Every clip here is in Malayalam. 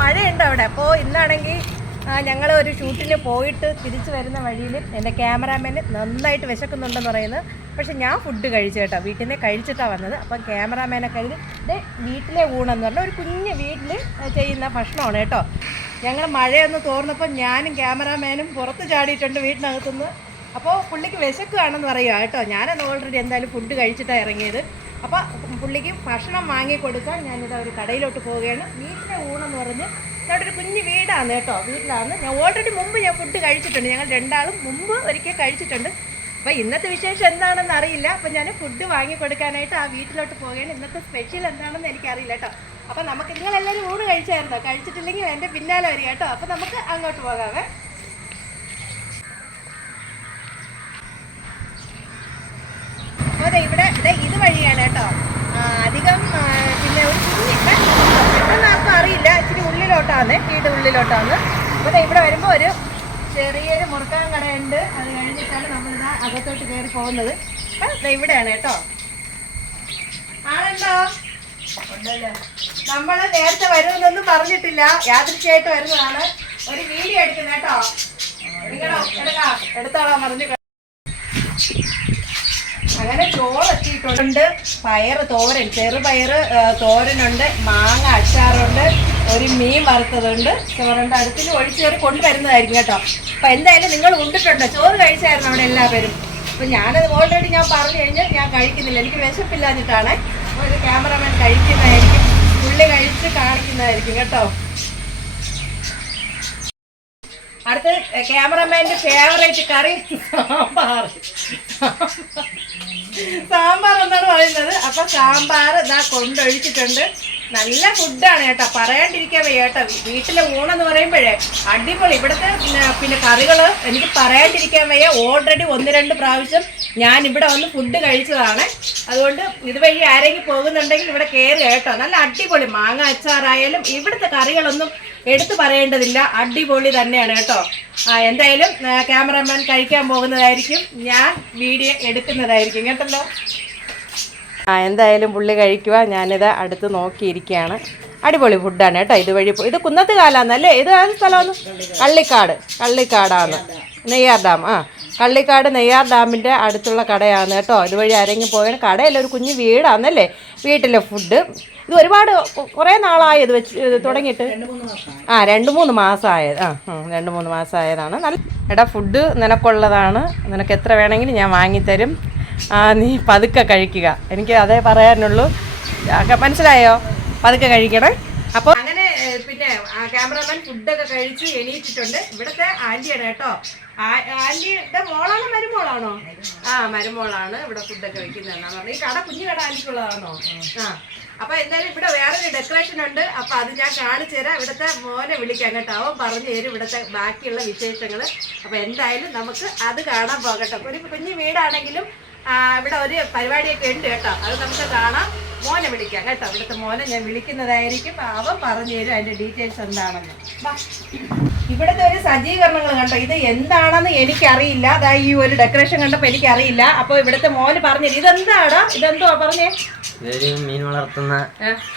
മഴയുണ്ട് അവിടെ. അപ്പോൾ ഇന്നാണെങ്കിൽ ഞങ്ങൾ ഒരു ഷൂട്ടിന് പോയിട്ട് തിരിച്ചു വരുന്ന വഴിയിൽ എന്റെ ക്യാമറാമാൻ നന്നായിട്ട് വിശക്കുന്നുണ്ടെന്ന് പറയുന്നത് പക്ഷെ ഞാൻ ഫുഡ് കഴിച്ചു കേട്ടോ. വീട്ടിൽ നിന്ന് കഴിച്ചിട്ടാണ് വന്നത്. അപ്പം ക്യാമറാമാനെ കരുതി ഇത് വീട്ടിലെ ഊണെന്ന് പറഞ്ഞാൽ ഒരു കുഞ്ഞ് വീട്ടിൽ ചെയ്യുന്ന ഭക്ഷണമാണ് കേട്ടോ. ഞങ്ങൾ മഴയൊന്ന് തോർന്നപ്പോൾ ഞാനും ക്യാമറാമാനും പുറത്ത് ചാടിയിട്ടുണ്ട് വീട്ടിനകത്തുനിന്ന്. അപ്പോൾ പുള്ളിക്ക് വിശക്കുകയാണെന്ന് പറയുക കേട്ടോ. ഞാനത് ഓൾറെഡി എന്തായാലും ഫുഡ് കഴിച്ചിട്ടാണ് ഇറങ്ങിയത്. അപ്പോൾ പുള്ളിക്ക് ഭക്ഷണം വാങ്ങി കൊടുക്കാൻ ഞാനിവിടെ ഒരു കടയിലോട്ട് പോവുകയാണ്. വീട്ടിലെ ഊണെന്ന് പറഞ്ഞ് ഇവിടെ ഒരു കുഞ്ഞ് വീടാണ് കേട്ടോ വീട്ടിലാണ്. ഞാൻ ഓൾറെഡി മുമ്പ് ഞാൻ ഫുഡ് കഴിച്ചിട്ടുണ്ട്. ഞങ്ങൾ രണ്ടാളും മുമ്പ് ഒരിക്കൽ കഴിച്ചിട്ടുണ്ട്. അപ്പോൾ ഇന്നത്തെ വിശേഷം എന്താണെന്ന് അറിയില്ല. അപ്പോൾ ഞാൻ ഫുഡ് വാങ്ങി കൊടുക്കാനായിട്ട് ആ വീട്ടിലോട്ട് പോവുകയാണ്. ഇന്നത്തെ സ്പെഷ്യൽ എന്താണെന്ന് എനിക്കറിയില്ല കേട്ടോ. അപ്പോൾ നമുക്ക് നിങ്ങളെല്ലാവരും ഊണ് കഴിച്ചായിരുന്നോ? കഴിച്ചിട്ടില്ലെങ്കിൽ എന്റെ പിന്നാലെ വരിക കേട്ടോ. അപ്പോൾ നമുക്ക് അങ്ങോട്ട് പോകാമേ അതെ ഇവിടെ ഇത് വഴിയാണ് കേട്ടോ. അധികം പിന്നെ ഒരു കുഞ്ഞി പെട്ടെന്ന് ആർക്കും അറിയില്ല. ഇച്ചിരി ഉള്ളിലോട്ടാണ് വീട് ഉള്ളിലോട്ടാണ് അപ്പോൾ ഇവിടെ വരുമ്പോൾ ഒരു ചെറിയൊരു മുറുക്കാൻ കടയുണ്ട്. അത് കഴിഞ്ഞിട്ടാണ് നമ്മളിതാ അകത്തോട്ട് കയറി പോകുന്നത്. ദേ ഇവിടെയാണ് കേട്ടോ. ആണല്ലോ നമ്മൾ നേരത്തെ വരുമെന്നൊന്നും പറഞ്ഞിട്ടില്ല. യാദൃശ്യമായിട്ട് വരുന്നതാണ്. ഒരു വീഡിയോ എടുക്കുന്ന കേട്ടോ. എടുത്തോളാം പറഞ്ഞു അങ്ങനെ ചോറ് എത്തിയിട്ടുണ്ട് പയറ് തോരൻ ചെറുപയറ് തോരനുണ്ട് മാങ്ങ അച്ചാറുണ്ട് ഒരു മീൻ വറുത്തതുണ്ട്. ചോറുണ്ട് അടുത്തിന് ഒഴിച്ച് കയറി കൊണ്ടുവരുന്നതായിരിക്കും കേട്ടോ. അപ്പൊ എന്തായാലും നിങ്ങൾ ഉണ്ടിട്ടുണ്ടോ. ചോറ് കഴിച്ചായിരുന്നു അവിടെ എല്ലാവരും. അപ്പൊ ഞാനത് ഓൾറെഡി ഞാൻ പറഞ്ഞു കഴിഞ്ഞാൽ ഞാൻ കഴിക്കുന്നില്ല. എനിക്ക് വിശപ്പില്ലാഞ്ഞിട്ടാണ്. അപ്പോൾ ഇത് ക്യാമറമാൻ കഴിക്കുന്നതായിരിക്കും. പുള്ളി കഴിച്ച് കാണിക്കുന്നതായിരിക്കും കേട്ടോ. അടുത്ത ക്യാമറമാന്റെ ഫേവറേറ്റ് കറി സാമ്പാർ. സാമ്പാർ എന്നാണ് പറയുന്നത്. അപ്പൊ സാമ്പാർ ഇതാ കൊണ്ടൊഴിച്ചിട്ടുണ്ട്. നല്ല ഫുഡാണ് കേട്ടോ. പറയാണ്ടിരിക്കാൻ വയ്യ കേട്ടോ. വീട്ടിലെ ഊണെന്ന് പറയുമ്പോഴേ അടിപൊളി. ഇവിടുത്തെ പിന്നെ കറികൾ എനിക്ക് പറയാണ്ടിരിക്കാൻ വയ്യ. ഓൾറെഡി ഒന്ന് രണ്ട് പ്രാവശ്യം ഞാൻ ഇവിടെ വന്ന് ഫുഡ് കഴിച്ചതാണ്. അതുകൊണ്ട് ഇതുവഴി ആരെങ്കിലും പോകുന്നുണ്ടെങ്കിൽ ഇവിടെ കയറി കേട്ടോ. നല്ല അടിപൊളി മാങ്ങ അച്ചാറായാലും ഇവിടുത്തെ കറികളൊന്നും എടുത്തു പറയേണ്ടതില്ല. അടിപൊളി തന്നെയാണ് കേട്ടോ. എന്തായാലും ക്യാമറമാൻ കഴിക്കാൻ പോകുന്നതായിരിക്കും. ഞാൻ വീഡിയോ എടുക്കുന്നതായിരിക്കും. കേട്ടല്ലോ? ആ എന്തായാലും പുള്ളി കഴിക്കുക. ഞാനിത് അടുത്ത് നോക്കിയിരിക്കുകയാണ്. അടിപൊളി ഫുഡാണ് കേട്ടോ ഇതുവഴി ഇത് കുന്നത്ത് കാലാന്നല്ലേ ഇത് ആ സ്ഥലമാണ്? കള്ളിക്കാട്. കള്ളിക്കാടാണ് നെയ്യാർ ഡാം. ആ. കള്ളിക്കാട് നെയ്യാർ ഡാമിന്റെ അടുത്തുള്ള കടയാണ് കേട്ടോ. ഇതുവഴി ആരെങ്കിലും പോയാൽ കടയല്ല ഒരു കുഞ്ഞു വീടാന്നല്ലേ? വീട്ടിലെ ഫുഡ് ഇത് ഒരുപാട് കുറേ നാളായി ഇത് വെച്ച് തുടങ്ങിയിട്ട്. ആ രണ്ട് മൂന്ന് മാസമായത്. ആ ആ, രണ്ട് മൂന്ന് മാസമായതാണ്. നല്ല എടാ ഫുഡ് നിനക്കുള്ളതാണ്. നിനക്ക് എത്ര വേണമെങ്കിലും ഞാൻ വാങ്ങിത്തരും. ആ നീ പതുക്കെ കഴിക്കുക. എനിക്ക് അതേ പറയാനുള്ളൂ. മനസ്സിലായോ? പതുക്കെ കഴിക്കണേ. അപ്പോൾ പിന്നെ ക്യാമറമാൻ ഫുഡൊക്കെ കഴിച്ച് എണീറ്റിട്ടുണ്ട്. ഇവിടുത്തെ ആന്റിയാണ് കേട്ടോ. ആന്റിയുടെ മോളാണോ മരുമോളാണോ? ആ മരുമോളാണ് ഇവിടെ ഫുഡൊക്കെ വെക്കുന്നതെന്നാ പറഞ്ഞത്. ഈ കട കുഞ്ഞു കട ആന്റിക്കുള്ളതാണോ? ആ. അപ്പൊ എന്തായാലും ഇവിടെ വേറൊരു ഡെക്കറേഷൻ ഉണ്ട്. അപ്പൊ അത് ഞാൻ കാണിച്ചു തരാം. ഇവിടുത്തെ മോനെ വിളിക്കാം കേട്ടോ. അവൻ പറഞ്ഞു തരും ഇവിടുത്തെ ബാക്കിയുള്ള വിശേഷങ്ങൾ അപ്പൊ എന്തായാലും നമുക്ക് അത് കാണാൻ പോകട്ടെ ഒരു കുഞ്ഞു വീടാണെങ്കിലും ഇവിടെ ഒരു പരിപാടിയൊക്കെ ഉണ്ട് കേട്ടോ. അത് നമുക്ക് കാണാം. മോനെ വിളിക്കാം കേട്ടോ. ഇവിടുത്തെ മോനെ ഞാൻ വിളിക്കുന്നതായിരിക്കും. അവൻ പറഞ്ഞു തരും അതിന്റെ ഡീറ്റെയിൽസ് എന്താണെന്ന്. ഇവിടുത്തെ ഒരു സജ്ജീകരണങ്ങൾ കണ്ടോ? ഇത് എന്താണെന്ന് എനിക്കറിയില്ല. അതാ ഈ ഒരു ഡെക്കറേഷൻ കണ്ടപ്പോൾ എനിക്കറിയില്ല. അപ്പോൾ ഇവിടുത്തെ മോന് പറഞ്ഞു ഇതെന്താടാ? ഇതെന്തോ പറഞ്ഞേ? മീൻ വളർത്തുന്ന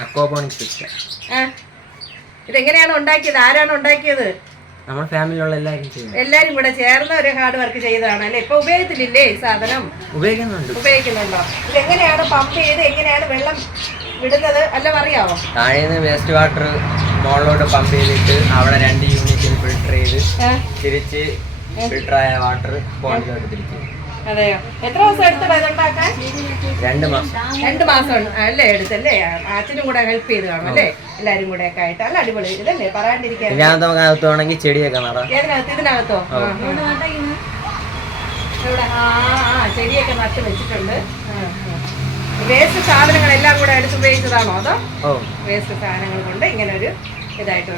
അക്വാപോണിക് സിസ്റ്റം. ഇതെങ്ങനെയാണ് ഉണ്ടാക്കിയത്? ആരാണ് ഉണ്ടാക്കിയത്? നമ്മുടെ ഫാമിലിയിലുള്ള എല്ലാവരും ചെയ്യുന്നത്. എല്ലാരും കൂടെ ചേർന്ന് ഒരു ഹാർഡ് വർക്ക് ചെയ്തതാണ് അല്ലേ? ഇപ്പൊ ഉപയോഗത്തിലില്ലേ ഈ സാധനം? ഉപയോഗിക്കുന്നുണ്ട്. ഉപയോഗിക്കുന്നുണ്ടോ? ഇത് എങ്ങനെയാണ് പമ്പ് ചെയ്ത് എങ്ങനെയാണ് വെള്ളം വിടുന്നത്? അല്ല അറിയാവോ? താഴെ നിന്ന് വേസ്റ്റ് വാട്ടർ മുകളിലോട്ട് പമ്പ് ചെയ്തിട്ട് അവിടെ രണ്ട് യൂണിറ്റിൽ ഫിൽട്ടർ ചെയ്ത് തിരിച്ച് ഫിൽട്ടറായ വാട്ടർ പോണ്ടിലോട്ട് തിരിച്ച് അതെയോ? എത്ര ദിവസം എടുത്തടാ ഇതുണ്ടാക്കാൻ രണ്ട് മാസം. രണ്ട് മാസം അല്ലേ എടുത്തല്ലേ? അച്ഛനും കൂടെ ഹെൽപ്പ് ചെയ്ത് കാണും അല്ലേ? എല്ലാരും കൂടെ ഒക്കെ ആയിട്ട്. അല്ല അടിപൊളി. ഇതല്ലേ? പറയാണ്ടിരിക്കാൻ ഇതിനകത്ത് നമുക്ക് അകത്ത് വേണമെങ്കിൽ ചെടിയൊക്കെ നടാം. ഏതിനകത്ത്? ഇതിനകത്തോ. ഇവിടെ ആ ആ ചെടിയൊക്കെ നട്ട് വെച്ചിട്ടുണ്ട്. വേസ്റ്റ് സാധനങ്ങളെല്ലാം കൂടെ എടുത്ത് ഉപയോഗിച്ചതാണോ അതോ? വേസ്റ്റ് സാധനങ്ങൾ കൊണ്ട് ഇങ്ങനെ ഒരു ഇതായിട്ട്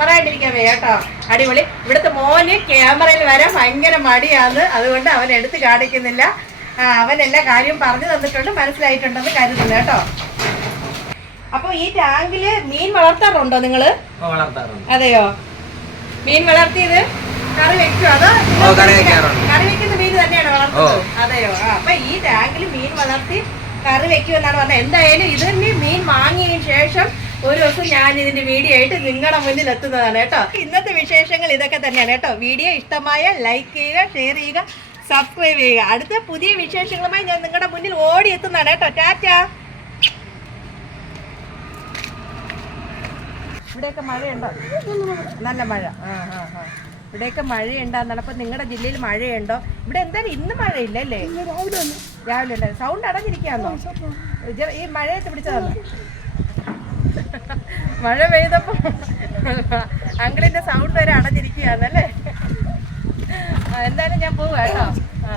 പറയാണ്ടിരിക്കാൻ വയ്യ കേട്ടോ. അടിപൊളി. ഇവിടുത്തെ മോന് ക്യാമറയിൽ വരാൻ ഭയങ്കര മടിയാണ്. അതുകൊണ്ട് അവൻ എടുത്ത് കാണിക്കുന്നില്ല. അവൻ എല്ലാ കാര്യവും പറഞ്ഞു തന്നിട്ടുണ്ട്. മനസ്സിലായിട്ടുണ്ടെന്ന് കരുതുന്നു കേട്ടോ. അപ്പൊ ഈ ടാങ്കിൽ മീൻ വളർത്താറുണ്ടോ നിങ്ങൾ? അതെയോ? മീൻ വളർത്തിയത് കറി വെക്കും അതോ കറി വെക്കുന്ന മീൻ തന്നെയാണ് വളർത്തുന്നത്? അതെയോ? അപ്പൊ ഈ ടാങ്കിൽ മീൻ വളർത്തി കറി വെക്കുമെന്നാണ് പറഞ്ഞത്. എന്തായാലും ഇത് മീൻ വാങ്ങിയതിന് ശേഷം ഒരു ദിവസം ഞാൻ ഇതിന്റെ വീഡിയോ ആയിട്ട് നിങ്ങളുടെ മുന്നിൽ എത്തുന്നതാണ് കേട്ടോ. ഇന്നത്തെ വിശേഷങ്ങൾ ഇതൊക്കെ തന്നെയാണ് കേട്ടോ. വീഡിയോ ഇഷ്ടമായ ലൈക്ക് ചെയ്യുക ഷെയർ ചെയ്യുക സബ്സ്ക്രൈബ് ചെയ്യുക. അടുത്ത പുതിയ വിശേഷങ്ങളുമായി ഞാൻ നിങ്ങളുടെ മുന്നിൽ ഓടി എത്തുന്നതാണ് കേട്ടോ. ടാറ്റ ഇവിടെയൊക്കെ മഴയുണ്ടോ? നല്ല മഴ. ആ ആ ആ. ഇവിടെയൊക്കെ മഴയുണ്ടാന്നാണ് അപ്പം നിങ്ങളുടെ ജില്ലയിൽ മഴയുണ്ടോ? ഇവിടെ എന്തായാലും ഇന്ന് മഴയില്ല അല്ലേ? രാവിലെ ഉണ്ടായിരുന്നു സൗണ്ട് അടഞ്ഞിരിക്കാന്നോ ഈ മഴയത്ത് പിടിച്ചതാണോ? മഴ പെയ്തപ്പോ അങ്കിളിന്റെ സൗണ്ട് വരെ അടഞ്ഞിരിക്കുകയാണല്ലേ? എന്തായാലും ഞാൻ പോവാ കേട്ടോ. ആ.